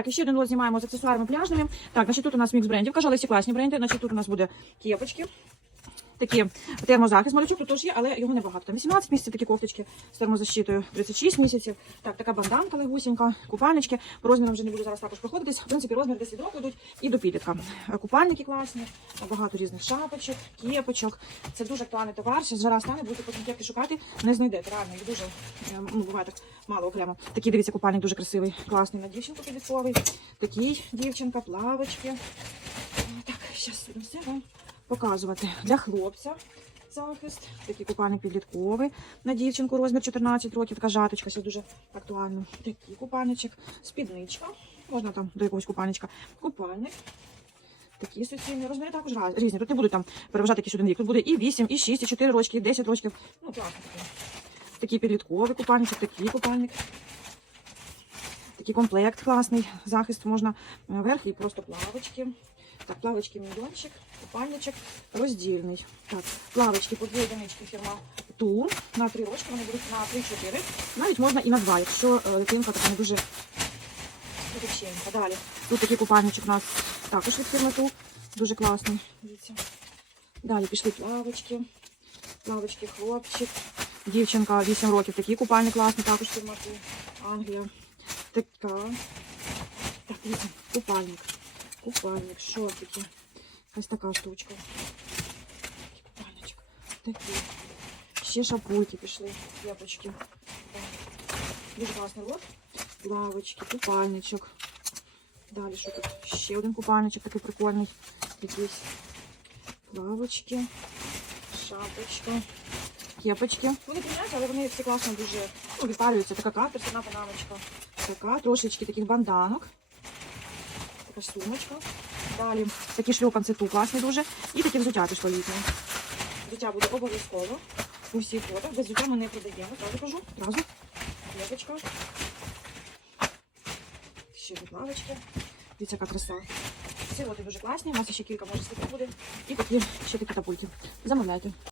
Так, і ще один лот знімаємо з аксесуарами пляжними. Так, значить тут у нас мікс брендів. Кажали, всі класні бренди. Значить тут у нас буде кепочки. Такі термозахист малючок тут теж є, але його небагато. Там 18 місяців такі кофточки з термозащитою, 36 місяців. Так, така банданка легусінька, купальнички. По розмірам вже не буду зараз також проходитись. В принципі, розмір десь від йдуть і до підлітка. Е, Купальники класні, багато різних шапочок, кепочок. Це дуже актуальний товар. Ще жара стане, будете потім кепки шукати, не знайдете. Реально, їх дуже е, ну, буває так мало окремо. Такий, дивіться, купальник дуже красивий, класний на дівчинку підлітковий. Такий дівчинка, плавочки. Так, зараз все вам показувати. Для хлопця захист. Такий купальник підлітковий. На дівчинку розмір 14 років. Така жаточка, це дуже актуально. Такий купальничок, спідничка. Можна там до якогось купальничка. Купальник. Такі суцільні розміри також різні. Тут не будуть там переважати якийсь один рік. Тут буде і 8, і 6, і 4 рочки, і 10 рочків. Ну, класно. Такий підлітковий купальничок, такий купальник. Такий комплект класний. Захист можна е, верх і просто плавочки. Так, плавочки мільйончик, купальничок роздільний. Так, плавочки по дві одинички фірма Тур. На три рочки вони будуть на 3-4. Навіть можна і на два, якщо е, дитинка така не дуже величенька. Далі. Тут такий купальничок у нас також від фірми Тур. Дуже класний. Дивіться. Далі пішли плавочки. Плавочки, хлопчик. Дівчинка 8 років. Такий купальник класний, також фірма Тур. Англія. Така. Так, дивіться, купальник. Купальник, шортики. Ось така штучка. Такий Купальничок. Такі. Ще шапульки пішли, кепочки. Так. Дуже класний лот. Лавочки, купальничок. Далі що тут? Ще один купальничок такий прикольний. Якийсь. Лавочки, шапочка, Кепочки. Вони прийняті, але вони всі класно дуже ну, відпарюються. Така каперсона бананочка. Така, трошечки таких банданок. Така сумочка. Далі такі шльопанці тут класні дуже. І такі взуття пішло літні. Взуття буде обов'язково. У всіх фото. Без взуття ми не продаємо. Зразу кажу. Зразу. Лепочка. Ще тут лавочки. Дивіться, яка краса. Ці лоти дуже класні. У нас ще кілька може світу буде. І такі ще такі тапульки. Замовляйте.